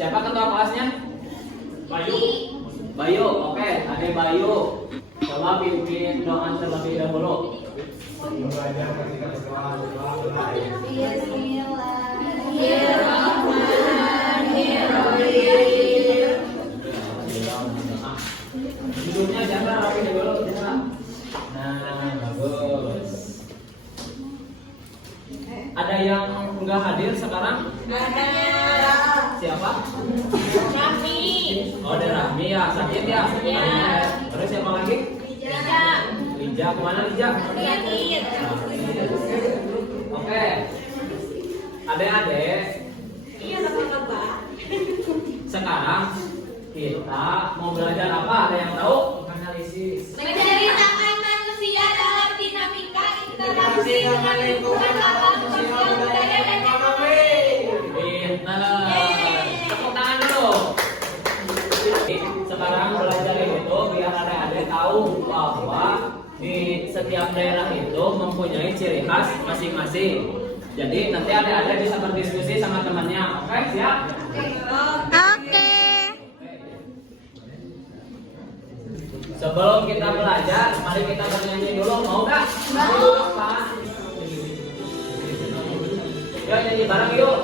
Siapa ketua kelasnya? Bayu. Bayu, oke. Ada Bayu. Coba pimpin doa terlebih dahulu. Hidupnya jangan rapi dulu, jangan. Nah, bagus. Ada yang enggak hadir sekarang? Ada. Siapa? Raffi. Oh, ada Rahmi ya, sakit ya? Iya. Terus siapa lagi? Lija. Lija, kemana Lija? Yakin. Oke. Adik-adik, Iya, apa-apa. sekarang kita mau belajar apa? Ada yang tahu? Analisis. Menceritakan manusia dalam dinamika interaksi dengan lingkungan alam, sosial, budaya, dan ekonomi. Pinter. Tepuk tangan dulu. Sekarang belajar itu biar adik-adik tahu bahwa di setiap daerah itu mempunyai ciri khas masing-masing. Jadi nanti adik-adik bisa berdiskusi sama temannya. Oke, siap? Oke. Sebelum kita belajar, mari kita bernyanyi dulu. Mau nggak? Mau apa? Yuk nyanyi bareng yuk.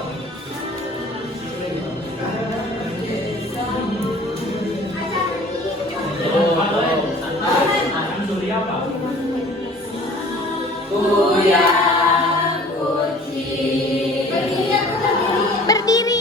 Berdiri.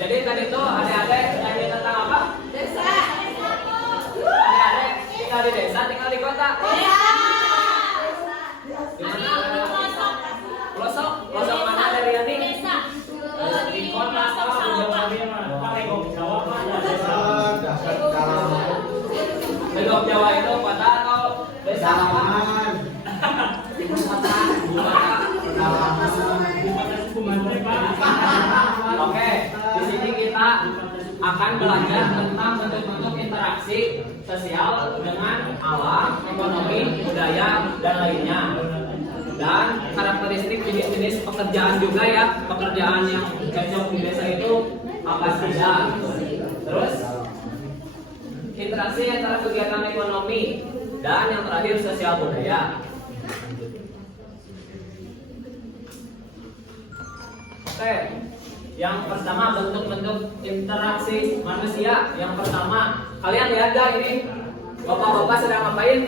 Jadi tadi itu adik-adik nyanyi tentang apa? Desa. Adik-adik tinggal di desa, tinggal di kota. Di mana? Pelosok. Pelosok mana dari Yani? Desa. Di kota sama di Jawa. Legok Jawa itu kota atau desa apa? Oke, di sini kita akan belajar tentang bentuk-bentuk interaksi sosial dengan alam, ekonomi, budaya, dan lainnya. Dan karakteristik jenis-jenis pekerjaan juga ya, pekerjaan yang cocok di desa itu apa saja. Terus interaksi antara kegiatan ekonomi dan yang terakhir sosial budaya. Oke, yang pertama bentuk-bentuk interaksi manusia. Yang pertama, kalian lihat gak ini? Bapak-bapak sedang ngapain?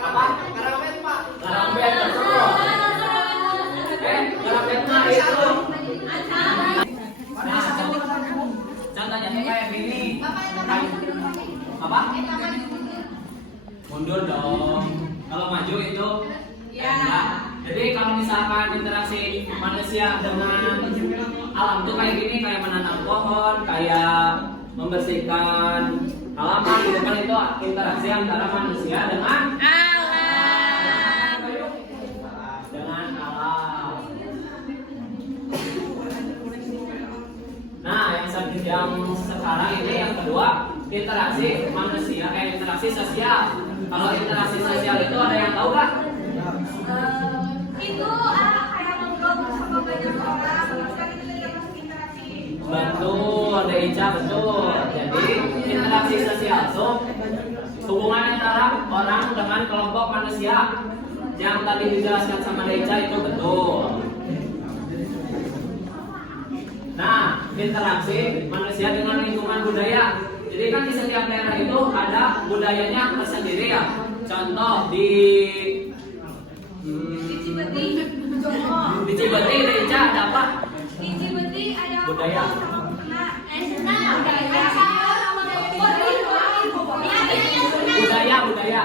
Apa? Karambet, betul. Karambetnya itu. Nah, contohnya kayak gini. Apa? Mundur dong. Kalau maju itu Ya. Jadi kalau misalkan interaksi manusia dengan alam tuh kayak gini, kayak menanam pohon, kayak membersihkan halaman gitu kan, itu interaksi antara manusia dengan alam. dengan alam. Nah, yang sekarang ini yang kedua, interaksi manusia, interaksi sosial. Kalau interaksi sosial itu ada yang tahu nggak? Itu kayak ngobrol sama banyak orang, terus kan itu dia masuk interaksi. Betul, Deja, betul. Jadi interaksi sosial itu hubungan antara orang dengan kelompok manusia. Yang tadi dijelaskan sama Deja itu betul. Nah, interaksi manusia dengan lingkungan budaya. Jadi kan di setiap daerah itu ada budayanya tersendiri ya. Contoh di Cibeti, Jomo. di Cibeti, Deja ada apa? Di Cibeti ada Budaya. sama mukena. Budaya sama budaya. Budaya.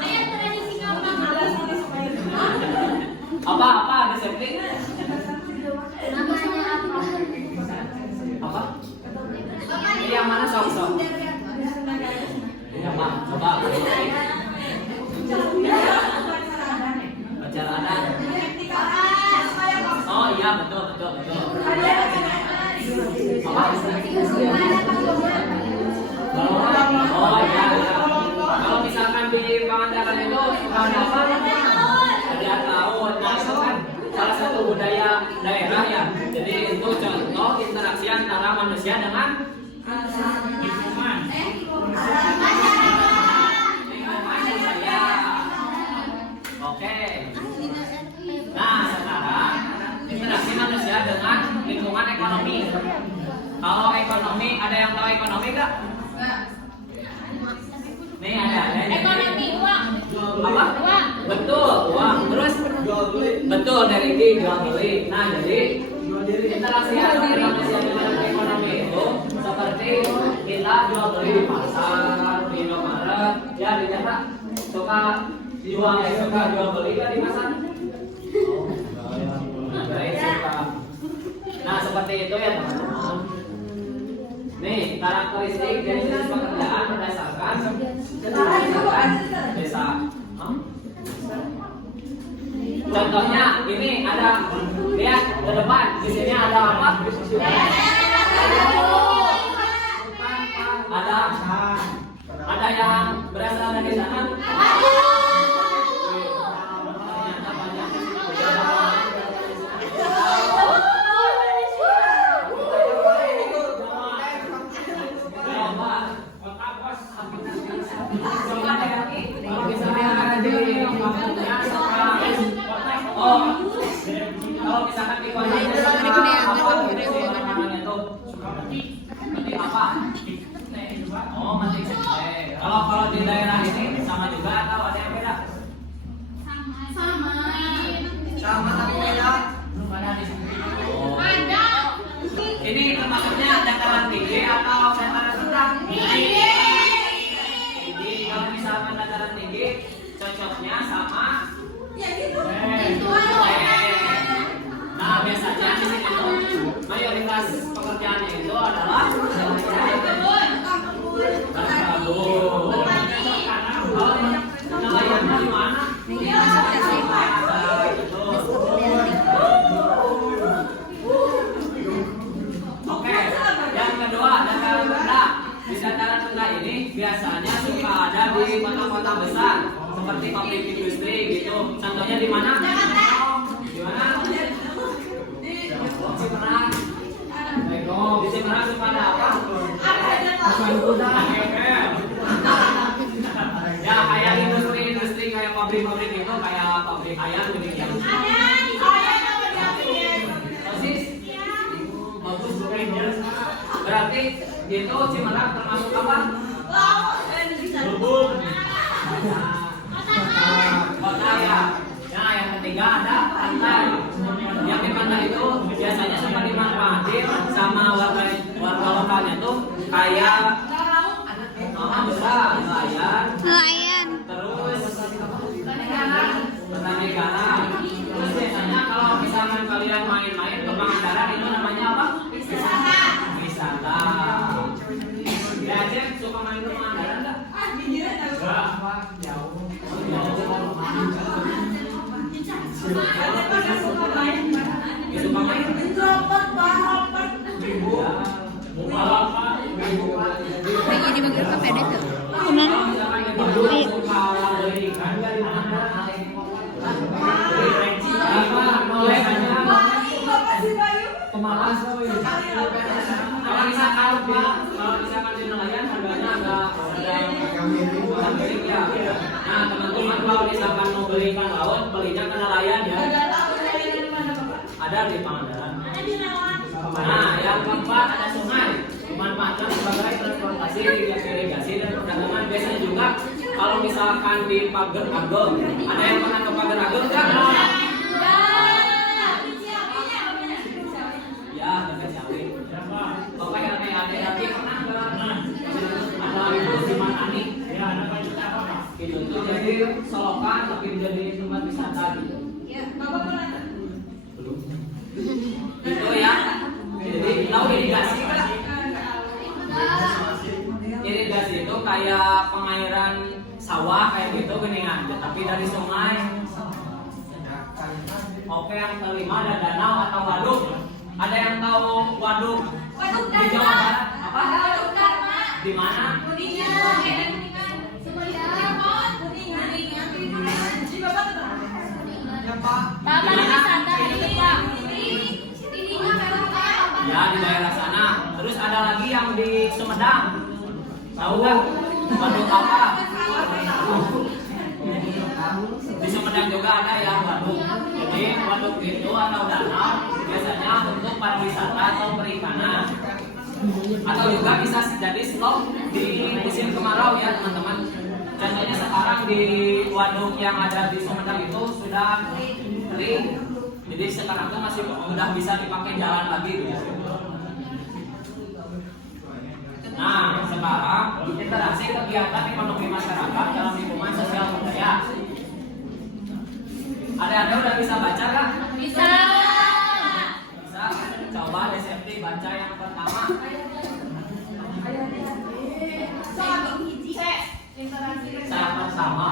Ayat tradisi kamu. Apa disebut? Namanya apa? Apa? Ini yang mana sok? Yang mana? Coba. Acara adat. Oh iya, betul. Apa? Oh iya. Kalau misalkan di Pangandaran itu suka ada apa? Ada laut. Nah, itu kan salah satu budaya daerah ya. Jadi itu contoh interaksi antara manusia dengan lingkungan. Budaya. Oke. Nah, sekarang interaksi manusia dengan lingkungan ekonomi. Kalau ekonomi, ada yang tahu ekonomi nggak? Nih ada. Ekonomi uang. Apa? Uang. Betul, uang. Terus betul, dari jual beli. Nah, jadi interaksi antara manusia dengan ekonomi itu seperti kita jual beli di pasar, di Indomaret, ya di daerah suka jual beli kan di pasar. Baik, suka. Nah, seperti itu ya teman-teman. Nih, karakteristik dari jenis pekerjaan berdasarkan desa. Contohnya ini ada, lihat ke depan, di sini ada apa? Ada yang berasal dari sana. Kalau misalkan di kota itu apa? Oh, mati. Kalau di daerah ini sama juga atau ada yang beda? Sama tapi beda. Oh. Ini maksudnya dataran tinggi atau dataran rendah? Jadi kalau misalkan dataran tinggi cocoknya sama nah, biasanya di sini tuh mayoritas pekerjaannya itu adalah nelayan di mana? Oke, yang kedua dataran rendah. Di dataran rendah ini biasanya suka ada di kota-kota besar seperti pabrik industri gitu. Contohnya di mana? Di mana? Di Ciperang. Di Ciperang suka ada apa? Kuda. Ya kayak industri kayak pabrik itu kayak pabrik ayam demikian. Sosis? Bagus bukan? Berarti itu Ciperang termasuk apa? Bubur. Kota ya. Nah, yang ketiga ada pantai. Yang di pantai itu biasanya suka dimanfaatin sama warga lokalnya tuh kayak besar, nelayan. Nelayan. Terus kalau misalkan di nelayan harganya agak miring ya. Nah teman-teman kalau misalkan mau beli ikan laut, belinya ke nelayan ya. Ada di Pangandaran. Nah yang keempat ada sungai. Dimanfaatkan sebagai transportasi, irigasi dan perdagangan. Biasanya juga kalau misalkan di Pager Ageng, ada yang pernah ke Pager Ageng kan? Ya, dekat Ciawi. Oke, ada pernah nggak? Ada ibu di Manani. Itu tuh jadi solokan tapi jadi tempat wisata gitu. Belum. Itu ya. Jadi tahu irigasi kan? Irigasi itu kayak pengairan sawah kayak gitu geningan, tapi dari sungai. Oke, yang kelima ada danau atau waduk. Ada yang tahu waduk? Waduk Di Jawa Barat apa? Waduk Dharma. Di mana? Kuningan. Taman wisata itu Pak. Ya di daerah sana. Terus ada lagi yang di Sumedang. Tahu nggak? Waduk apa? Di Sumedang juga ada ya waduk. Jadi waduk itu atau danau biasanya untuk pariwisata atau perikanan. Atau juga bisa jadi slop di musim kemarau ya teman-teman. Contohnya sekarang di waduk yang ada di Sumedang itu sudah kering. Jadi sekarang tuh masih udah bisa dipakai jalan lagi. Nah, sekarang interaksi kegiatan ekonomi masyarakat dalam lingkungan sosial budaya. Ada udah bisa baca kah? Bisa. Bisa. Coba Desepti baca yang pertama. Sama-sama.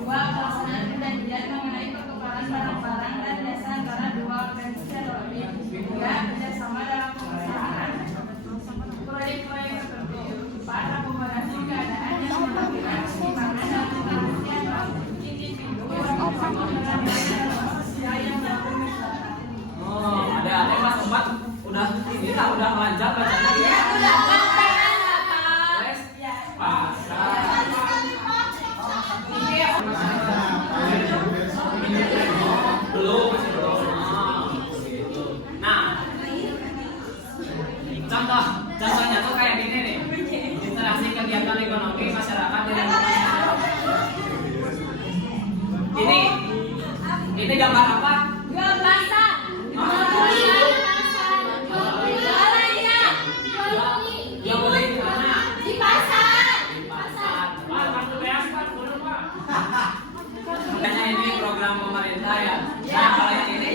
Dua, pelaksanaan perjanjian mengenai pertukaran barang-barang dan jasa antara dua organisasi atau lebih. Tiga, kerjasama dalam pemasaran proyek-proyek tertentu. Empat, akomodasi keadaan yang menentukan keseimbangan dalam interaksi atau individu sosial yang bermasalah. Oh, ada kelas 4 udah ini lah udah lancar bacanya ya. Wes, pasar. Belum, masih belum. Gitu. Nah, contohnya tuh kayak gini nih. Interaksi kegiatan ekonomi masyarakat dengan ini gambar apa? Pasar. Yang beli di mana? Di pasar. Di pasar. Makanya ini program pemerintah ya. Nah, kalau yang ini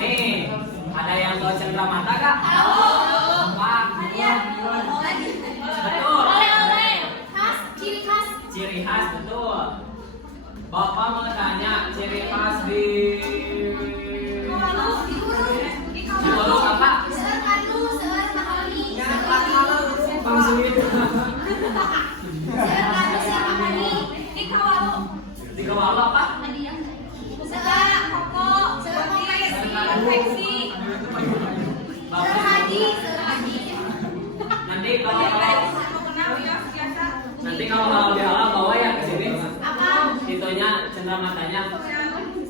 nih, ada yang tahu cenderamata kak? Apa? Betul. Ciri khas betul. Bapak mau tanya ciri khas di Walu apa? Di Walu apa? Nanti kalau di halal bawa ya ke sini. Itunya cenderamata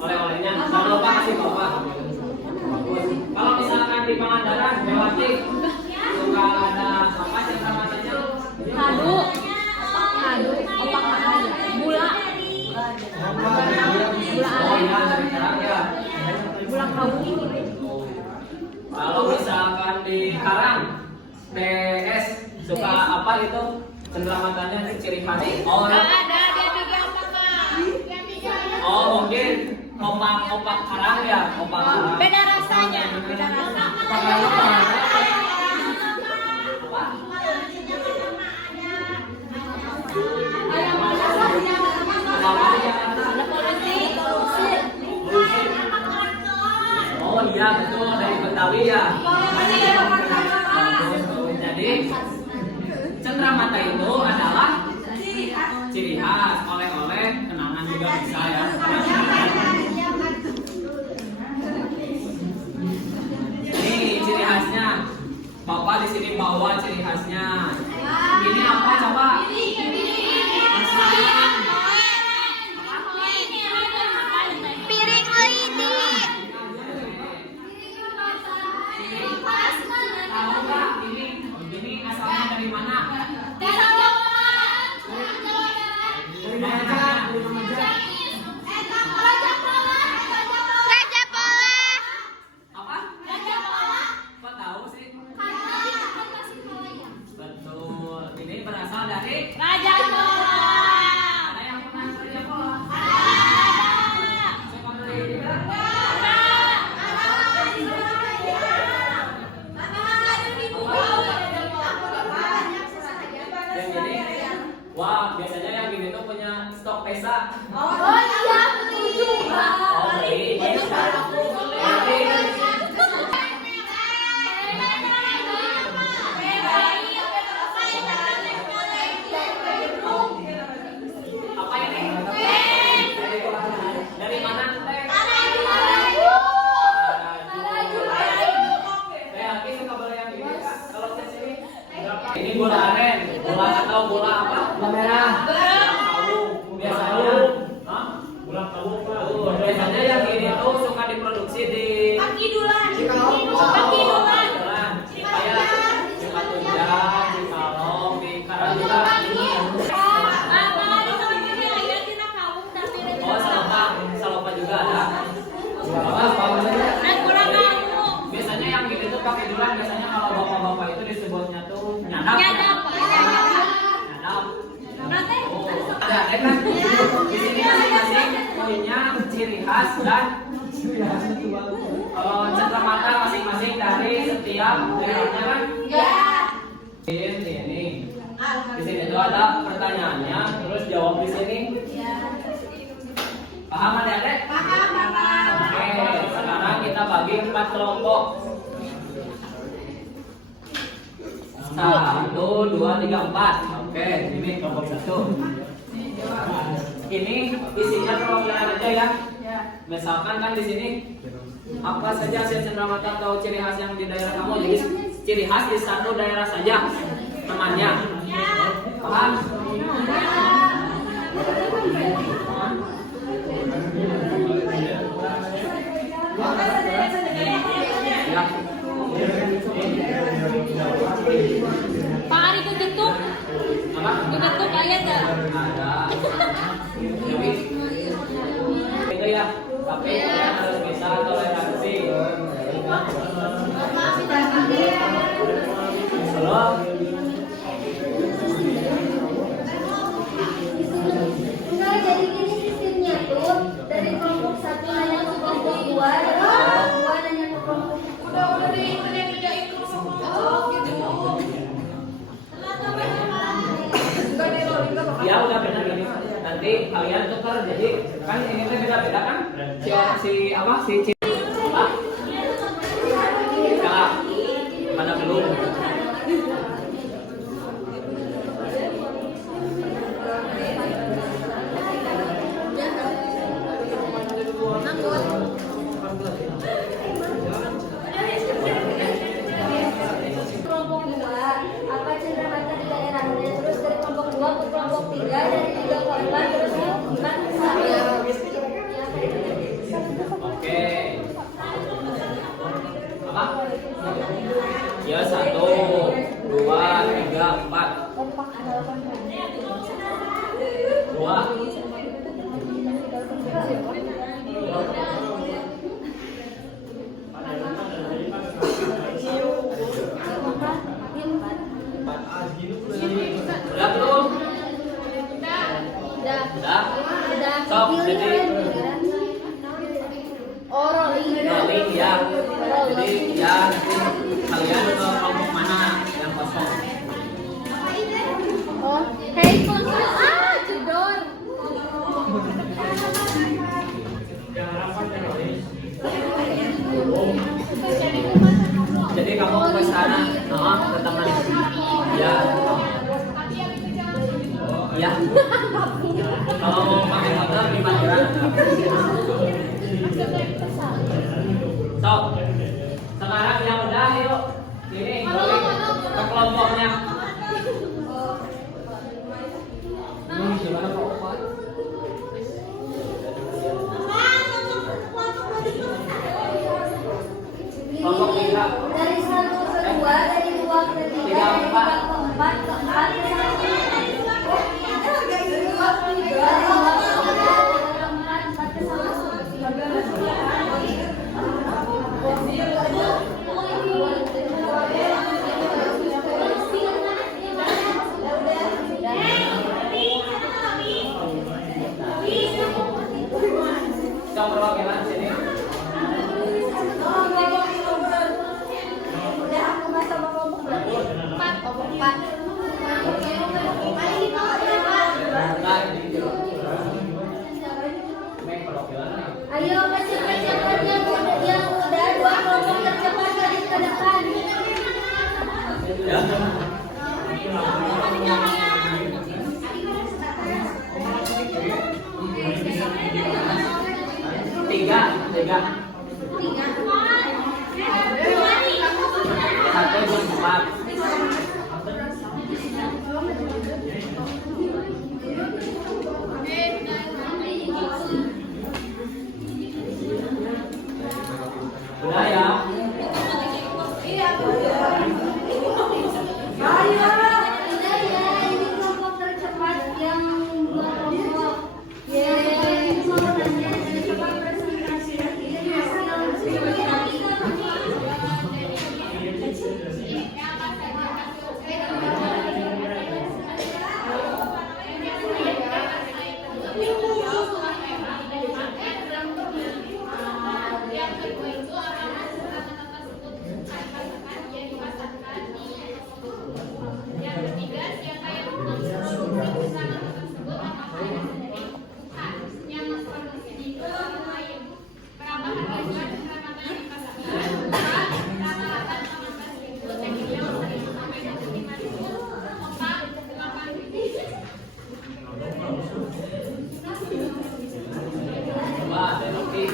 oleh-olehnya. Jangan lupa kasih bapak. Kalau misalkan di Pangandaran, Bewati suka ada apa cenderamata? Kadu. Opak aja. Gula. Oh iya, dari Karang ya. Gula kau. Kalau misalkan di Karang, DS suka apa itu? Cenderamata ciri khas. Oh mungkin opak Karang ya, opak Karang. Beda rasanya. Beda rasa. Oh iya betul dari Betawi ya. ciri khas, oleh-oleh, kenangan juga bisa ya. Ini ciri khasnya. Bapak di sini bawa ciri khasnya. Ini apa coba? Piring lidi. Tahu nggak ini asalnya dari mana? Dari mana? Raja Pola. Apa? Kok tahu sih? Betul. Ini berasal dari Raja Pola. ada yang pernah kerja pola? Coba beli juga. Yang gini, wah biasanya yang gini tuh punya stok pesa. Oh iya, setuju. Oh, beli. Apa ini? Dari mana teh? Saya yakin suka beli yang ini. Kalau saya sini, ini gula aren, gula atau gula apa? Gula merah. Biasanya, hah? Gula tahu Pak. Biasanya yang ini tuh suka diproduksi di Pakidulan. Cikalong, kayak Cipatunjang, Cikalong, di Karangtengah. Oh, Salopa juga ada. Apa saja? Biasanya yang gini tuh pakai duluan. Biasanya kalau bapak-bapak itu disebutnya tuh nyadap. Nyadap. Oh, ada kan? Di sini masing-masing punya ciri khas dan cenderamata masing-masing dari setiap daerahnya kan? Ini. Di sini tuh ada pertanyaannya, terus jawab di sini. Paham adik-adik? Oke, sekarang kita bagi 4 kelompok. 1, 2, 3, 4. Oke, ini kelompok 1. Ini isinya perwakilan aja ya. Misalkan kan di sini apa saja hasil cenderamata atau ciri khas yang di daerah kamu. Jadi ciri khas di satu daerah saja namanya. Paham? Ya. Pak Ari kegetuk. Apa? Kegetuk ayat enggak? Ada. Jadi itu ya. Tapi kalian harus bisa toleransi. Halo. Enggak, jadi gini sistemnya tuh dari kelompok 1 nanya ke kelompok 2, dari kelompok 2 nanya ke kelompok Udah dibedain kelompok gitu. Ya udah benar ini. Nanti kalian tukar jadi kan ini tuh beda-beda kan? Si apa si apa? Ya, pada belum. kelompok 2 apa cenderamata di daerahnya, terus dari kelompok 2 ke kelompok 3, dari 3 ke 4, terus ke 4 ke 1. Oke. Apa? Ya 1, 2, 3, 4. 2. Udah belum? Udah? Sok, jadi rolling ya. Jadi ya nanti kalian ke kelompok mana yang kosong. Oh, handphone jedor. Jadi kamu ke sana, ke teman. Ya. Ya. Kalau mau pakai motor di parkiran. So, sekarang yang udah yuk. Ini balik ke kelompoknya. Gimana Pak Opan? Kelompok tiga. Dari 1 ke 2, dari 2 ke 3, dari 3 ke 4, ke 4 ke 1. Yang perwakilan sini. Udah aku masuk sama kelompok berarti 4, kelompok 4. Nah, ini dulu. Main perwakilan. Ayo cepat-cepat yang udah 2 kelompok tercepat dari ke depan. Tiga. Satu jam 4. Udah ya. Udah ya, ini kelompok tercepat yang 2 kelompok. Yeay, mau nanya cepat presentasi Coba Tenopi.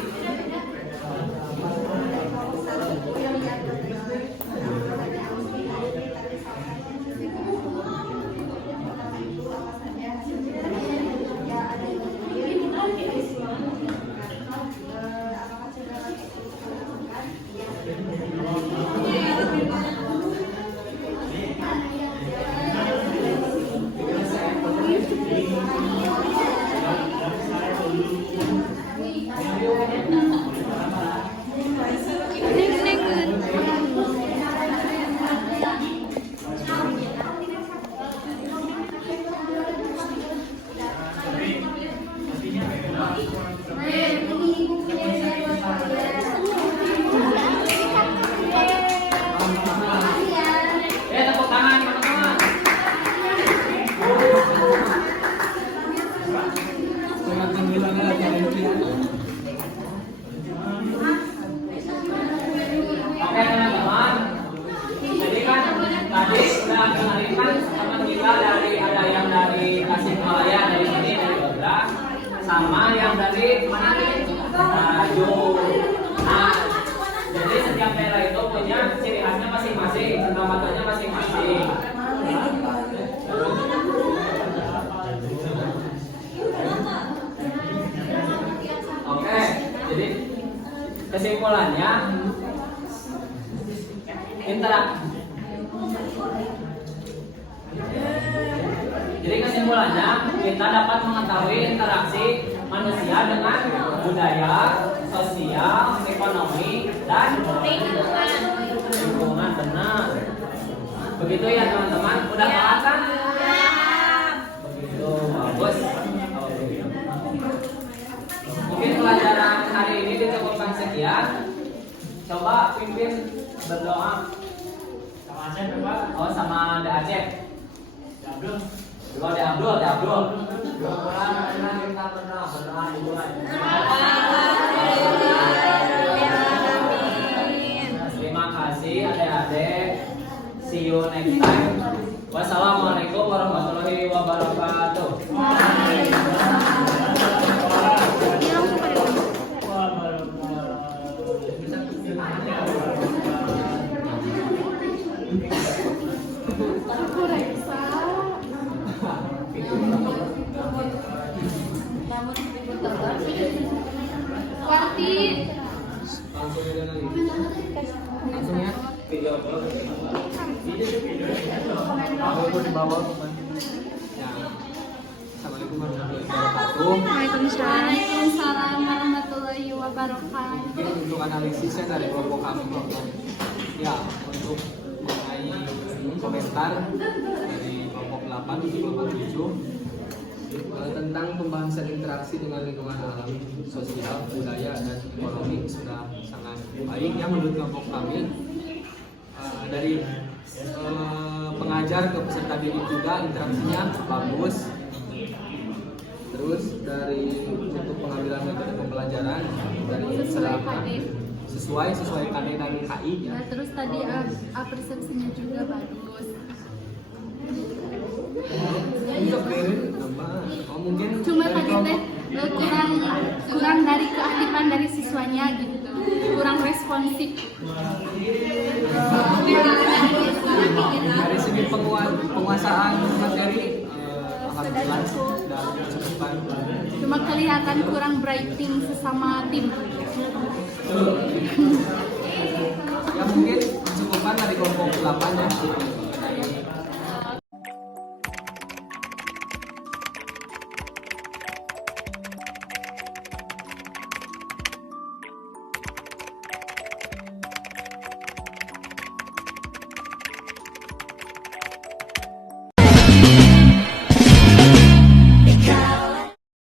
Tepuk tangan teman-teman. Oke teman-teman. Jadi kan tadi sudah kenalkan teman kita ada yang dari Tasikmalaya, dari sini dari Bogor, sama yang dari mana nih? Nah, jadi setiap daerah itu punya ciri khasnya masing-masing, sendamatonya masing-masing. Oke, jadi kesimpulannya Jadi kesimpulannya kita dapat mengetahui interaksi manusia dengan budaya, sosial, ekonomi, dan lingkungan. Benar. Begitu ya teman-teman. Udah paham kan? Begitu, bagus. Mungkin pelajaran hari ini dicukupkan sekian. Coba pimpin berdoa. Sama Aceh, Bapak. Oh, sama De Aceh. Abdul. Dua De Abdul. Kita berdoa dulu. Terima kasih adik-adik. See you next time. Wassalamualaikum warahmatullahi wabarakatuh. Aku di bawah teman. Ya. Assalamualaikum warahmatullahi wabarakatuh. Waalaikumsalam warahmatullahi wabarakatuh. Mungkin untuk analisisnya dari kelompok kami, ya untuk mengenai komentar dari kelompok 8 untuk kelompok 7 tentang pembahasan interaksi dengan lingkungan alam, sosial, budaya, dan ekonomi sudah sangat baik ya menurut kelompok kami. Dari pengajar ke peserta didik juga interaksinya bagus. Terus dari untuk pengambilan metode pembelajaran dari seragam sesuai KD dan KI ya. Nah, terus tadi persepsinya juga bagus. Oh, mungkin Cuma dari tadi teh kurang dari keaktifan dari siswanya gitu, kurang responsif. dari segi penguasaan materi alhamdulillah sudah cukup. Cuma kelihatan kurang brighting sesama tim. Ya mungkin cukupkan dari kelompok 8 ya.